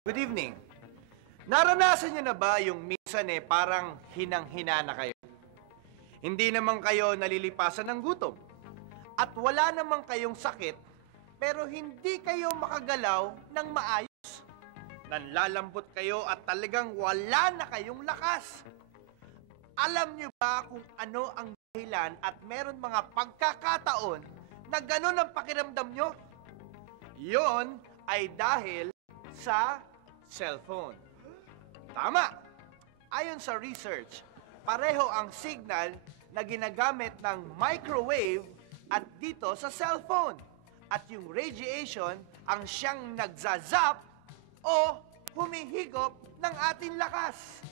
Good evening. Naranasan niyo na ba yung minsan parang hinang-hina na kayo? Hindi naman kayo nalilipasan ng gutom. At wala naman kayong sakit, pero hindi kayo makagalaw ng maayos. Nanlalambot kayo at talagang wala na kayong lakas. Alam niyo ba kung ano ang dahilan at meron mga pagkakataon na gano'n ang pakiramdam niyo? Yon ay dahil sa cellphone. Tama! Ayon sa research, pareho ang signal na ginagamit ng microwave at dito sa cellphone. At yung radiation ang siyang nagzazap o humihigop ng ating lakas.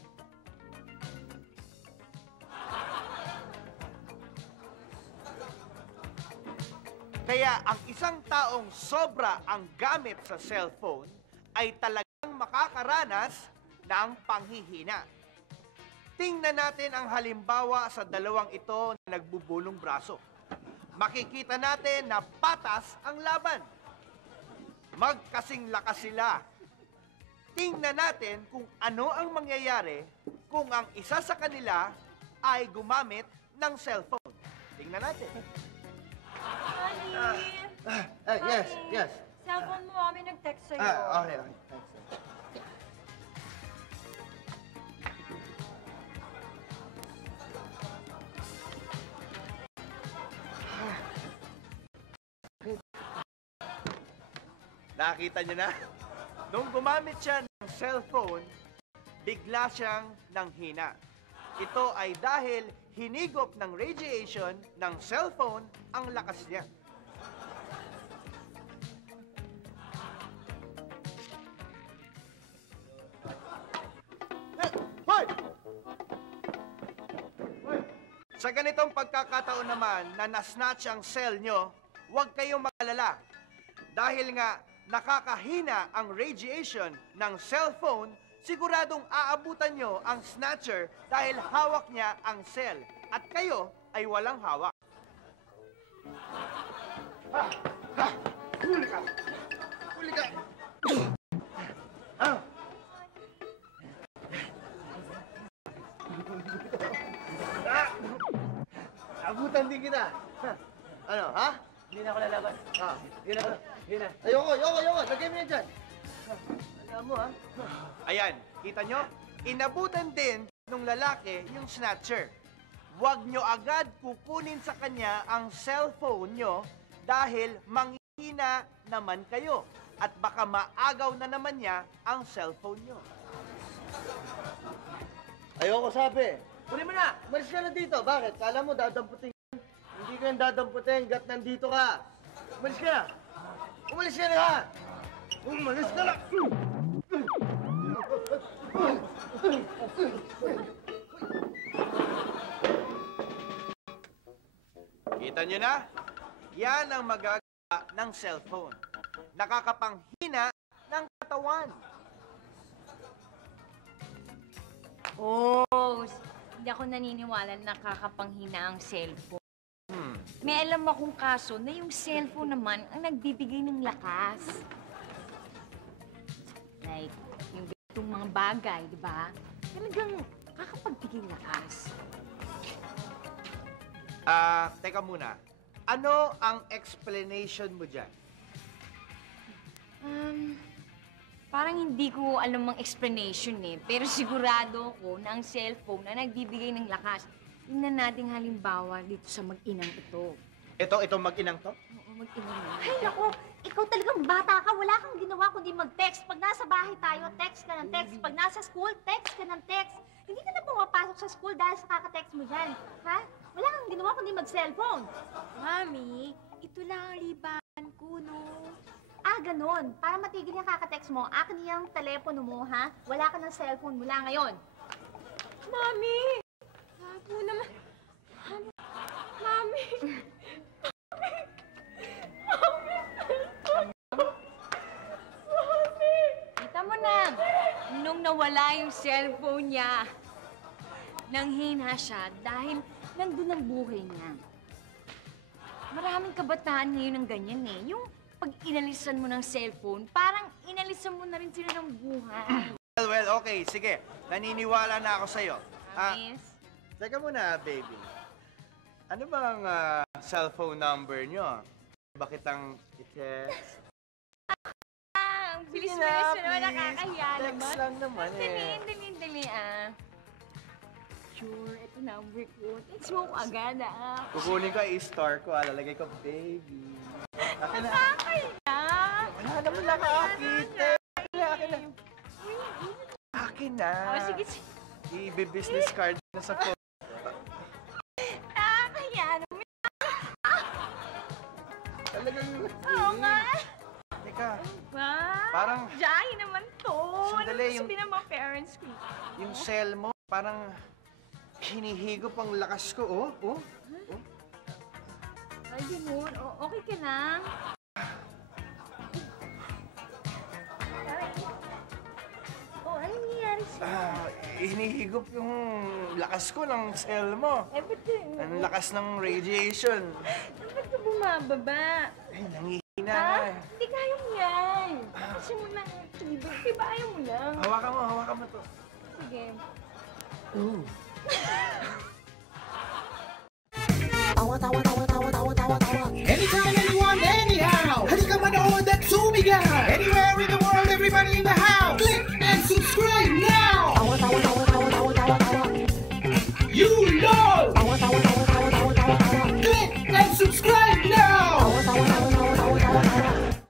Kaya ang isang taong sobra ang gamit sa cellphone ay talagang makakaranas ng panghihina. Tingnan natin ang halimbawa sa dalawang ito na nagbubulong braso. Makikita natin na patas ang laban. Magkasing lakas sila. Tingnan natin kung ano ang mangyayari kung ang isa sa kanila ay gumamit ng cellphone. Tingnan natin. Honey! Yes. Cellphone mo, may nag-text sa'yo. Okay. Thanks. Nakita niyo na? Nung gumamit siya ng cellphone, bigla siyang nanghina. Ito ay dahil hinigop ng radiation ng cellphone ang lakas niya. Hoy! Sa ganitong pagkakataon naman na nasnatch ang cell nyo, huwag kayong mag-alala. Dahil nga nakakahina ang radiation ng cellphone, siguradong aabutan nyo ang snatcher dahil hawak niya ang cell at kayo ay walang hawak. Huli ka! Abutan din kita. Ano, ha? Hindi na ako lalaban. Hindi na. Ayoko. Lagay mo yan dyan. Alam mo, ha? Ayan, kita nyo? Inabutan din ng lalaki yung snatcher. Huwag nyo agad kukunin sa kanya ang cellphone nyo dahil manghihina naman kayo. At baka maagaw na naman niya ang cellphone nyo. Ayoko sabi. Kunin mo na! Umalis ka na dito. Bakit? Kala mo dadamputin ka? Hindi ka yung dadamputin. Gat nandito ka. Umalis ka na. Umalis ka na ha! Umalis ka na! Kita nyo na? Yan ang magagawa ng cellphone. Nakakapanghina ng katawan. Oh, hindi ako naniniwala na nakakapanghina ang cellphone. May alam akong kaso na yung cellphone naman ang nagbibigay ng lakas. Like, yung ganitong mga bagay, di ba? Talagang kakapagbigay lakas. Teka muna. Ano ang explanation mo dyan? Parang hindi ko alam ang explanation eh. Pero sigurado ako na ang cellphone na nagbibigay ng lakas. Tingnan nating halimbawa dito sa mag-inang ito. Itong mag-inang to? Oo, mag-inang yan. Ay, naku! Ikaw talagang bata ka. Wala kang ginawa kundi mag-text. Pag nasa bahay tayo, text ka ng text. Pag nasa school, text ka ng text. Hindi ka na pumapasok sa school dahil sa kaka-text mo dyan. Ha? Wala kang ginawa kundi mag-cellphone. Mami, ito lang ang liban ko, no? Ah, ganun. Para matigil yung kaka-text mo, akin yung telepono mo, ha? Wala ka ng cellphone mula ngayon. Mami! Labo naman. Mami! Kita mo na, nung nawala yung cellphone niya, nanghina siya dahil nandun ang buhay niya. Maraming kabataan ngayon ng ganyan eh. Yung pag inalisan mo ng cellphone, parang inalisan mo na rin sila ng buhay. Well, okay, sige. Naniniwala na ako sa'yo. Promise? Teka muna, baby. Ano bang cellphone number nyo? Ba kitang i-text? Ang bilis-bilis na, mo naman, please. nakakahiya Text naman. lang naman eh. Dali, Sure, ito number ko. Text mo ko agad, Kukunin ko, i-star ko, lalagay ko, baby. Akin na. Nakakahiya. Wala naman nakakakita. Akin na. Akin na. Oh, sige, sige. I-business card na sa phone. Nakakahiya naman. Talagang... Oo nga. Teka, Ba? Parang- Jahi naman to. Sandali, Ano sabihin ng mga parents ko? yung cell mo, parang hinihigop ang lakas ko, oh. Oh. Ay, ganun. Okay ka lang? Anong nangyayari sa'yo? Hinihigop yung lakas ko ng cell mo. Ba't Ang lakas ng radiation. ba't ka bumababa? Ay, nangihina Ha? na eh. Hindi kaya mo yan. Kasi mo lang ang tibig. Diba ayaw mo lang? Hawakan mo to. Sige. Tawa, tawa, tawa, tawa, tawa, tawa, tawa.